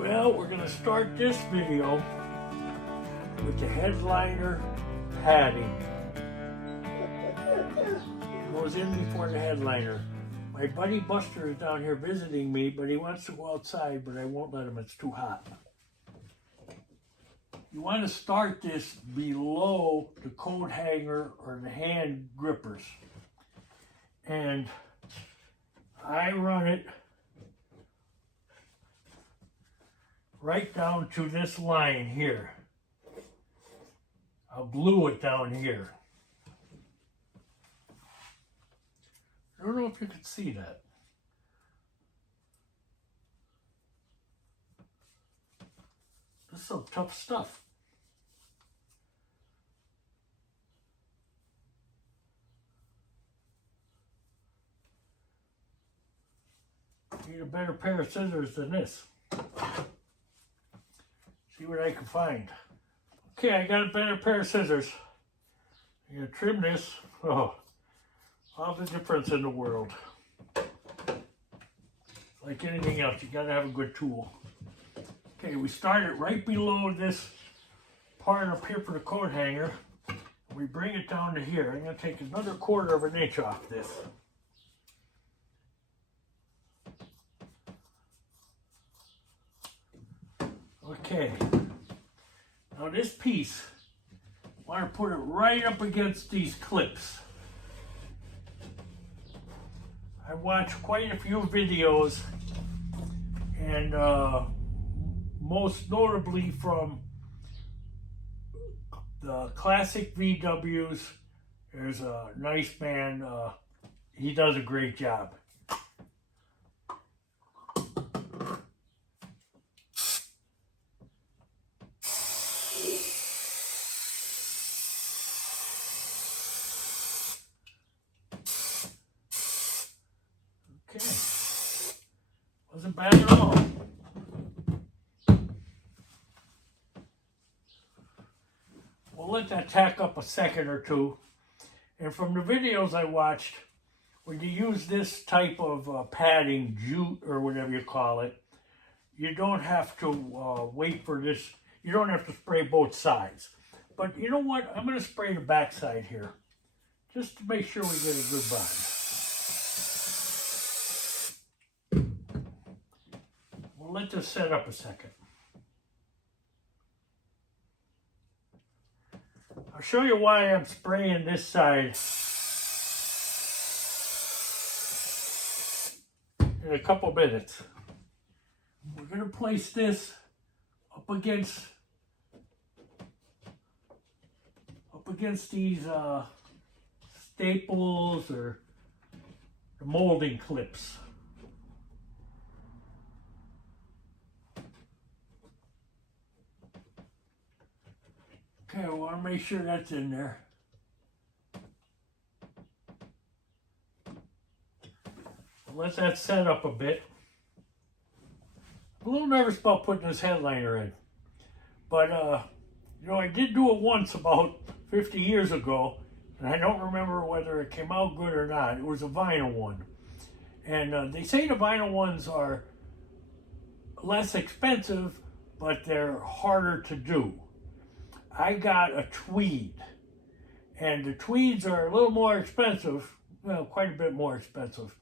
Well, we're going to start this video with the headliner padding. It goes in before the headliner. My buddy Buster is down here visiting me, but he wants to go outside, but I won't let him. It's too hot. You want to start this below the coat hanger or the hand grippers. And I run it right down to this line here. I'll glue it down here. I don't know if you can see that. This is some tough stuff. Need a better pair of scissors than this. See what I can find. Okay, I got a better pair of scissors. I'm gonna trim this. Oh, all the difference in the world. Like anything else, you gotta have a good tool. Okay, we start it right below this part up here for the coat hanger. We bring it down to here. I'm gonna take another 1/4 of an inch off this. Okay, now this piece, I want to put it right up against these clips. I watched quite a few videos, and most notably from the classic VWs. There's a nice man, he does a great job. Okay, wasn't bad at all. We'll let that tack up a second or two. And from the videos I watched, when you use this type of padding, jute or whatever you call it, you don't have to wait for this. You don't have to spray both sides. But you know what? I'm going to spray the back side here, just to make sure we get a good bond. We'll let this set up a second. I'll show you why I'm spraying this side in a couple minutes. We're going to place this up against these staples or the molding clips. Okay, I want to make sure that's in there. Let that set up a bit. I'm a little nervous about putting this headliner in. But, you know, I did do it once about 50 years ago, and I don't remember whether it came out good or not. It was a vinyl one. And they say the vinyl ones are less expensive, but they're harder to do. I got a tweed, and the tweeds are a little more expensive, well, quite a bit more expensive,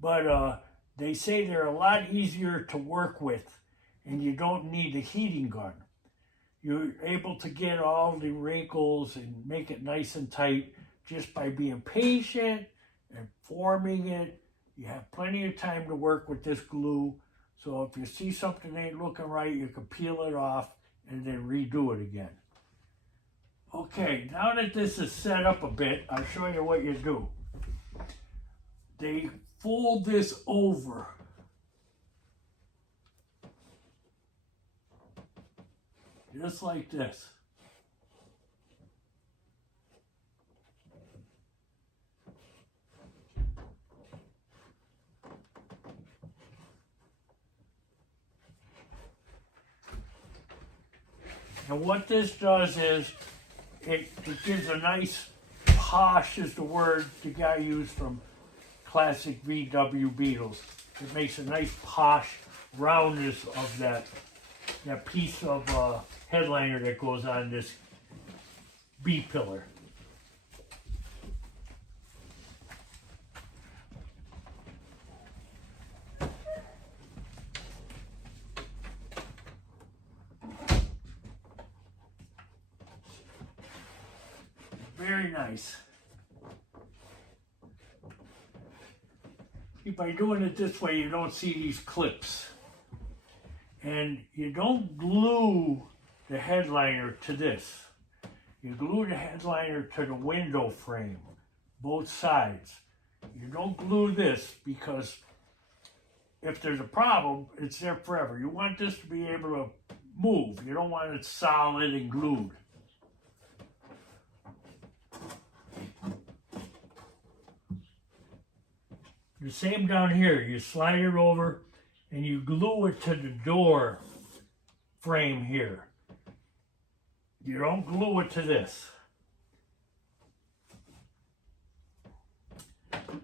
but they say they're a lot easier to work with, and you don't need a heating gun. You're able to get all the wrinkles and make it nice and tight just by being patient and forming it. You have plenty of time to work with this glue, so if you see something ain't looking right, you can peel it off and then redo it again. Okay, now that this is set up a bit, I'll show you what you do. They fold this over. Just like this. And what this does is it gives a nice posh, is the word the guy used from classic VW Beetles. It makes a nice posh roundness of that piece of headliner that goes on this B-pillar. Very nice. See, by doing it this way, you don't see these clips. And you don't glue the headliner to this. You glue the headliner to the window frame, both sides. You don't glue this because if there's a problem, it's there forever. You want this to be able to move. You don't want it solid and glued. The same down here. You slide it over and you glue it to the door frame here. You don't glue it to this.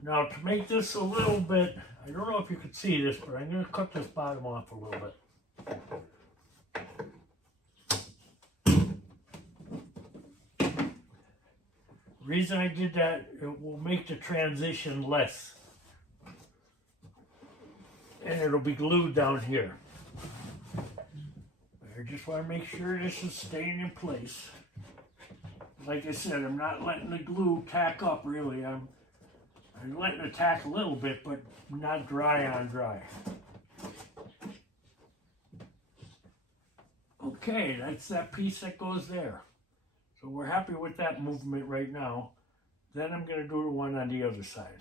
Now to make this a little bit, I don't know if you can see this, but I'm going to cut this bottom off a little bit. The reason I did that, it will make the transition less. And it'll be glued down here. I just want to make sure this is staying in place. Like I said, I'm not letting the glue tack up really. I'm letting it tack a little bit, but not dry on dry. Okay, that's that piece that goes there. So we're happy with that movement right now. Then I'm going to do the one on the other side.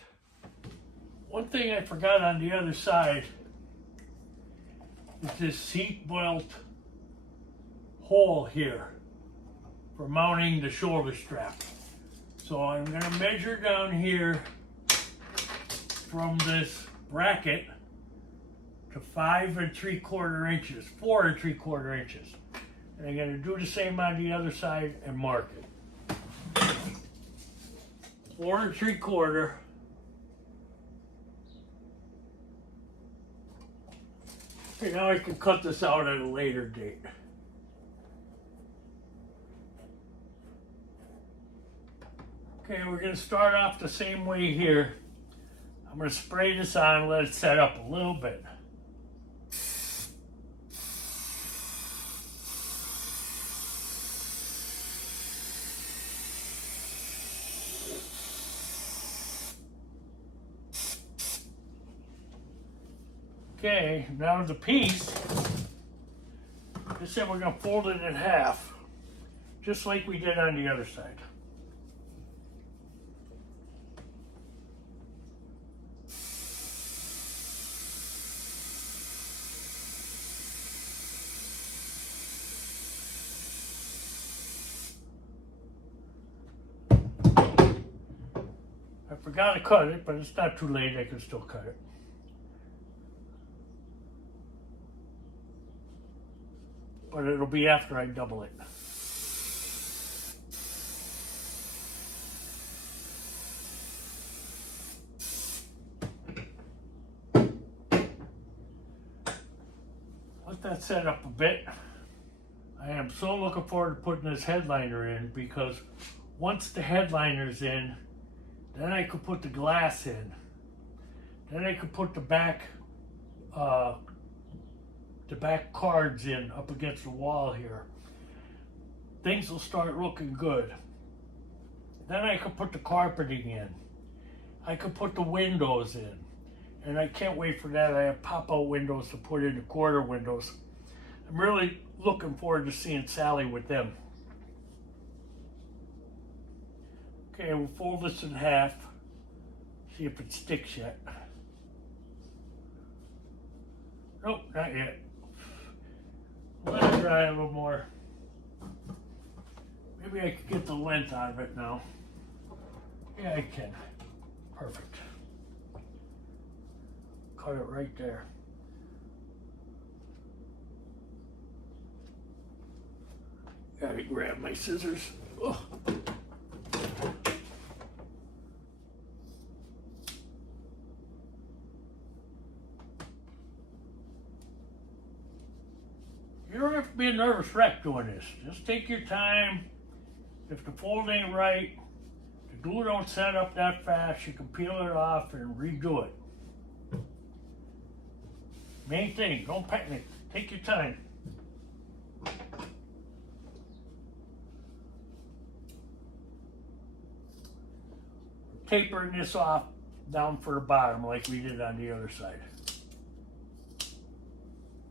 One thing I forgot on the other side is this seat belt hole here for mounting the shoulder strap. So I'm going to measure down here from this bracket to 5 3/4 inches, 4 3/4 inches. And I'm going to do the same on the other side and mark it. 4 3/4. Okay, now I can cut this out at a later date. Okay, we're going to start off the same way here. I'm going to spray this on and let it set up a little bit. Okay, now the piece, just said we're going to fold it in half, just like we did on the other side. I forgot to cut it, but it's not too late, I can still cut it. But it'll be after I double it. Let that set up a bit. I am so looking forward to putting this headliner in because once the headliner's in, then I could put the glass in. Then I could put the back cards in up against the wall here. Things will start looking good. Then I could put the carpeting in. I could put the windows in. And I can't wait for that. I have pop-out windows to put in, the quarter windows. I'm really looking forward to seeing Sallie with them. Okay, we'll fold this in half. See if it sticks yet. Nope, not yet. Let it dry a little more. Maybe I could get the length out of it now. Yeah, I can. Perfect. Cut it right there. Gotta grab my scissors. Ugh. to be a nervous wreck doing this. Just take your time. If the fold ain't right, the glue don't set up that fast, you can peel it off and redo it. Main thing, don't panic. Take your time. Tapering this off down for the bottom like we did on the other side.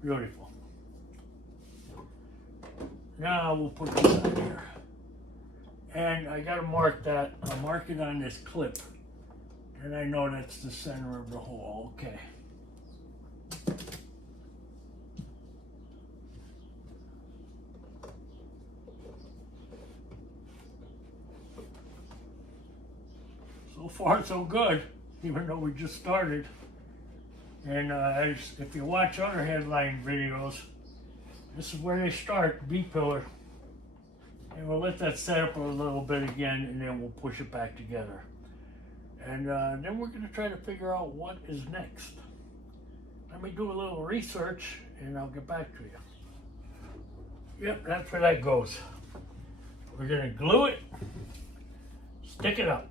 Beautiful. Now we'll put this on here. And I gotta mark that. I'll mark it on this clip. And I know that's the center of the hole. Okay. So far so good, even though we just started. And if you watch other headline videos, this is where they start, the B-pillar. And we'll let that set up a little bit again, and then we'll push it back together. And then we're going to try to figure out what is next. Let me do a little research, and I'll get back to you. Yep, that's where that goes. We're going to glue it, stick it up.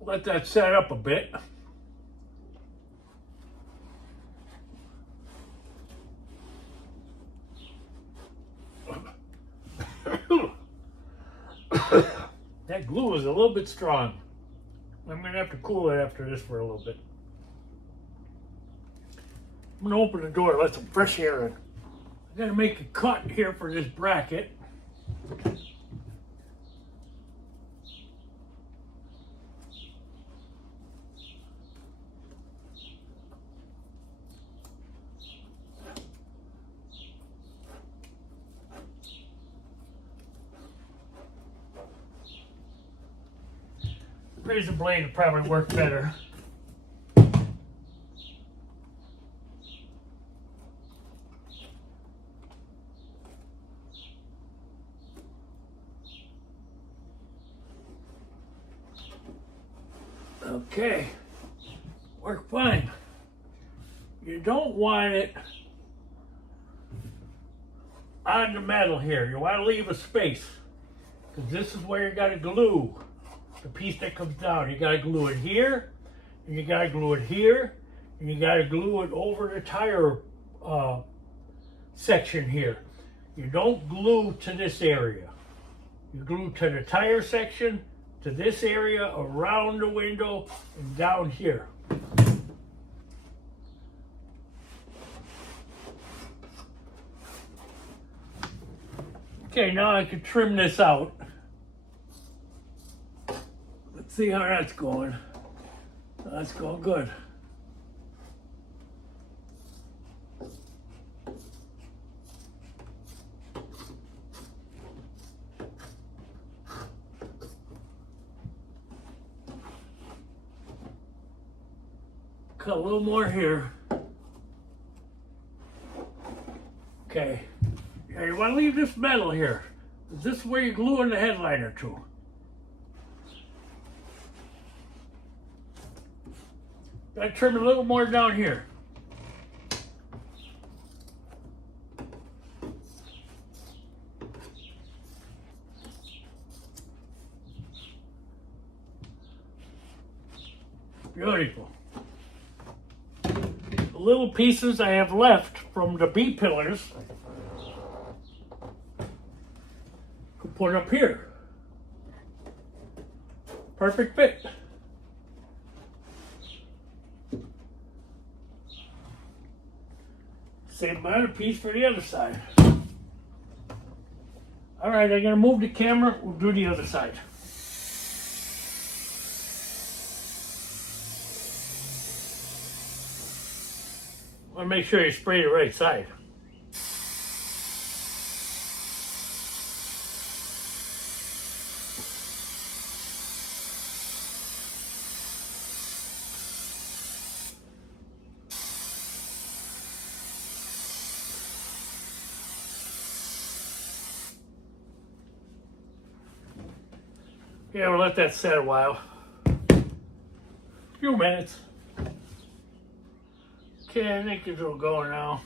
Let that set up a bit. That glue is a little bit strong. I'm going to have to cool it after this for a little bit. I'm going to open the door, let some fresh air in. I got to make a cut here for this bracket. Razor blade would probably work better. Okay, worked fine. You don't want it on the metal here. You want to leave a space, because this is where you got to glue the piece that comes down. You got to glue it here, and you got to glue it here, and you got to glue it over the tire section here. You don't glue to this area. You glue to the tire section, to this area, around the window, and down here. Okay, now I can trim this out. Let's see how that's going. That's going good. Cut a little more here. Okay. Now you want to leave this metal here. This is where you're gluing the headliner to. I trim a little more down here. Beautiful. The little pieces I have left from the B pillars could put up here. Perfect fit. Same amount of piece for the other side. All right, I'm gonna move the camera. We'll do the other side. Want to make sure you spray the right side. Yeah, we'll let that set a while. A few minutes. Okay, I think it'll go now.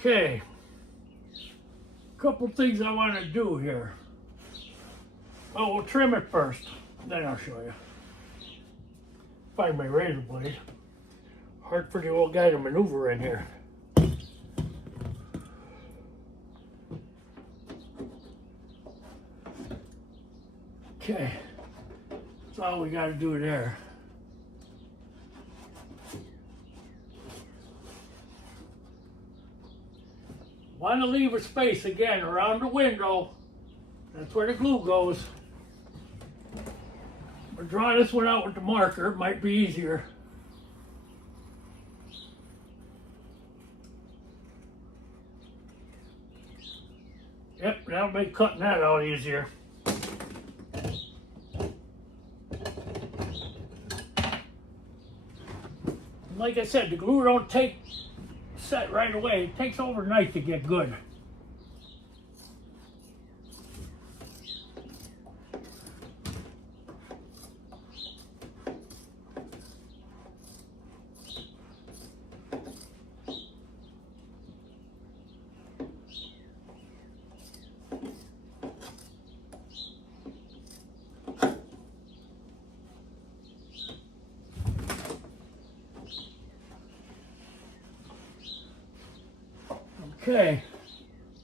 Okay, couple things I want to do here. Oh, we'll trim it first, then I'll show you. Find my razor blade. Hard for the old guy to maneuver in here. Okay, that's all we got to do there. Want to leave a space again around the window. That's where the glue goes. I'll draw this one out with the marker. It might be easier. Yep, that'll make cutting that out easier. Like I said, the glue don't take set right away. It takes overnight to get good. Okay,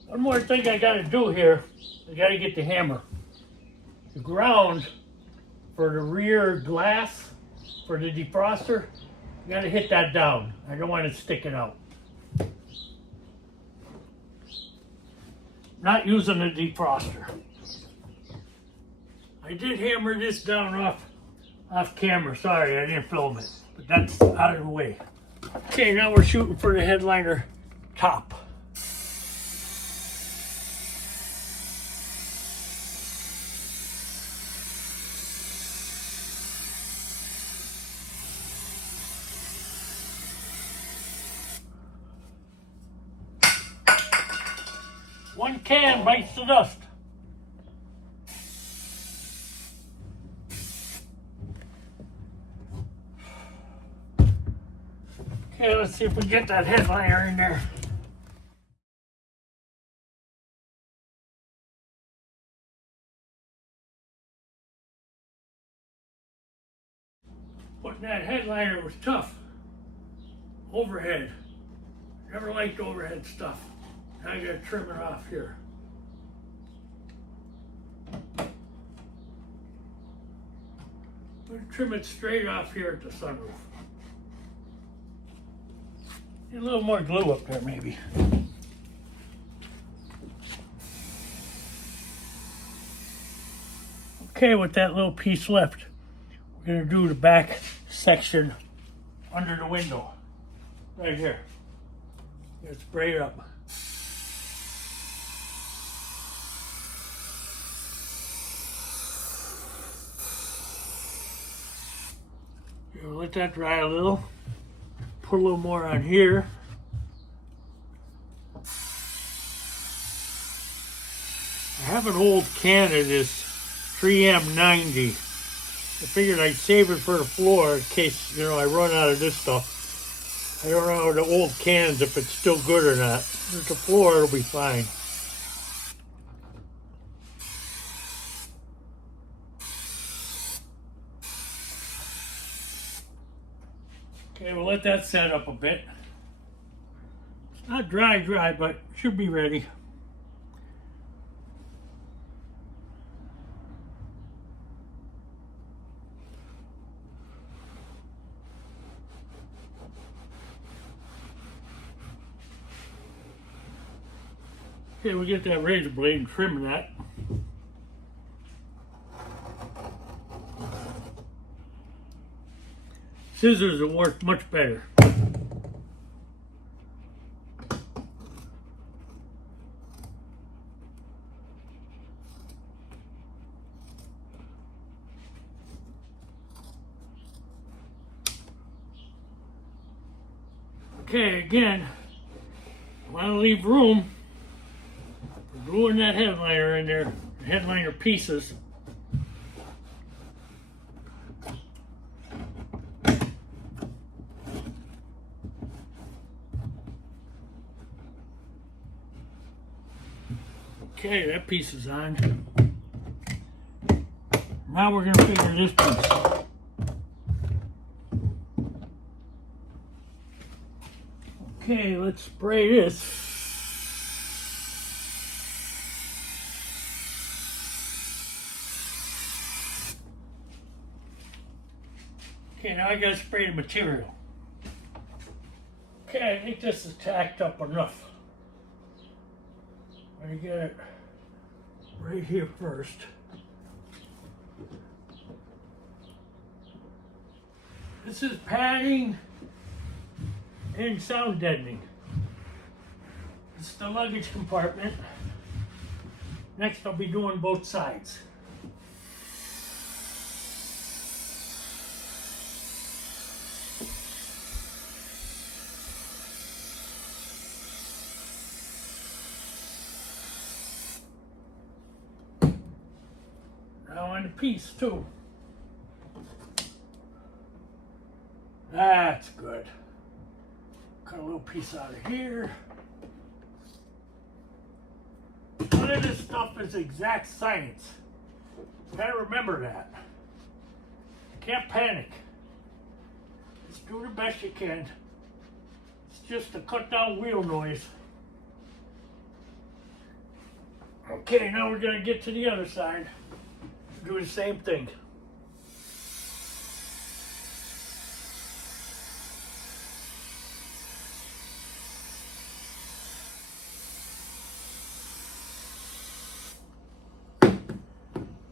one more thing I gotta do here. I gotta get the hammer. The ground for the rear glass for the defroster, I gotta hit that down. I don't want it sticking out. Not using the defroster. I did hammer this down off camera. Sorry, I didn't film it, but that's out of the way. Okay, now we're shooting for the headliner top. One can bites the dust. Okay, let's see if we get that headliner in there. Putting that headliner was tough. Overhead. Never liked overhead stuff. Now I gotta trim it off here. I'm gonna trim it straight off here at the sunroof. Get a little more glue up there maybe. Okay, with that little piece left, we're gonna do the back section under the window. Right here. Let's spray it up. Let that dry a little. Put a little more on here. I have an old can of this 3M90. I figured I'd save it for the floor in case, I run out of this stuff. I don't know the old cans if it's still good or not. If it's the floor, it'll be fine. Okay, we'll let that set up a bit. It's not dry, but should be ready. Okay, we get that razor blade and trim that. Scissors will work much better. Okay, again, I want to leave room for gluing that headliner in there, the headliner pieces. Okay, that piece is on. Now we're going to figure this piece. Okay, let's spray this. Okay, now I gotta spray the material. Okay, I think this is tacked up enough. I'm gonna get it right here first. This is padding and sound deadening. This is the luggage compartment. Next I'll be doing both sides. Now on the piece too. That's good. Cut a little piece out of here. None of this stuff is exact science. You gotta remember that. You can't panic. Just do the best you can. It's just to cut down wheel noise. Okay, now we're gonna get to the other side. Do the same thing.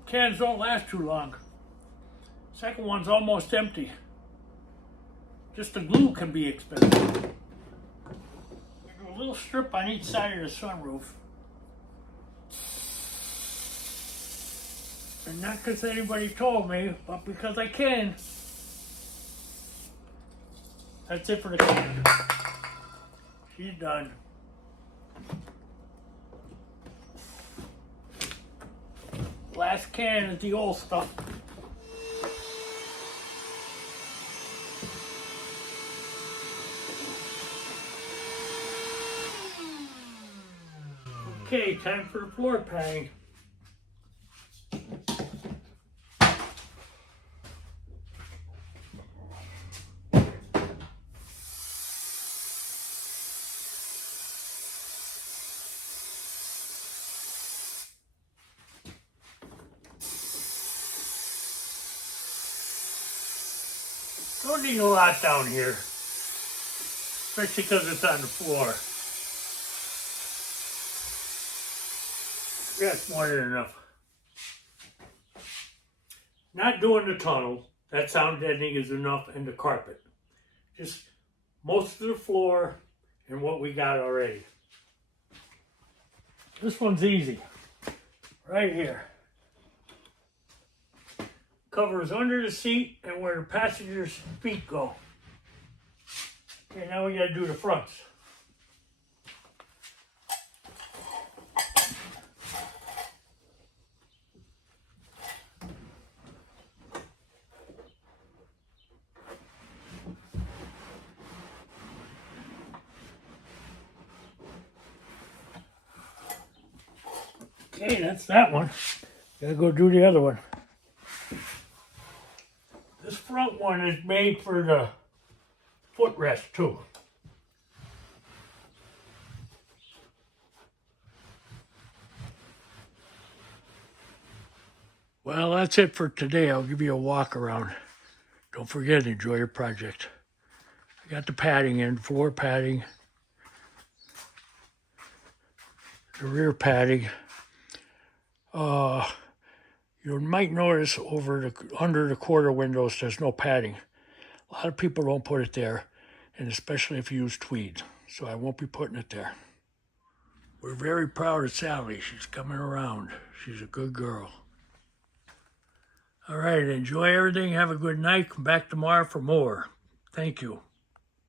Cans don't last too long. Second one's almost empty. Just the glue can be expensive. Do a little strip on each side of the sunroof. And not because anybody told me, but because I can. That's it for the can. She's done. Last can is the old stuff. Okay, time for the floor padding. Don't need a lot down here, especially because it's on the floor. That's more than enough. Not doing the tunnel, that sound deadening is enough, and the carpet. Just most of the floor and what we got already. This one's easy, right here. Covers under the seat and where the passenger's feet go. Okay, now we gotta do the fronts. Okay, that's that one. Gotta go do the other one. This front one is made for the footrest too. Well, that's it for today. I'll give you a walk around. Don't forget to enjoy your project. I got the padding in, floor padding. the rear padding. You might notice under the quarter windows there's no padding. A lot of people don't put it there, and especially if you use tweed. So I won't be putting it there. We're very proud of Sallie. She's coming around. She's a good girl. All right, enjoy everything. Have a good night. Come back tomorrow for more. Thank you.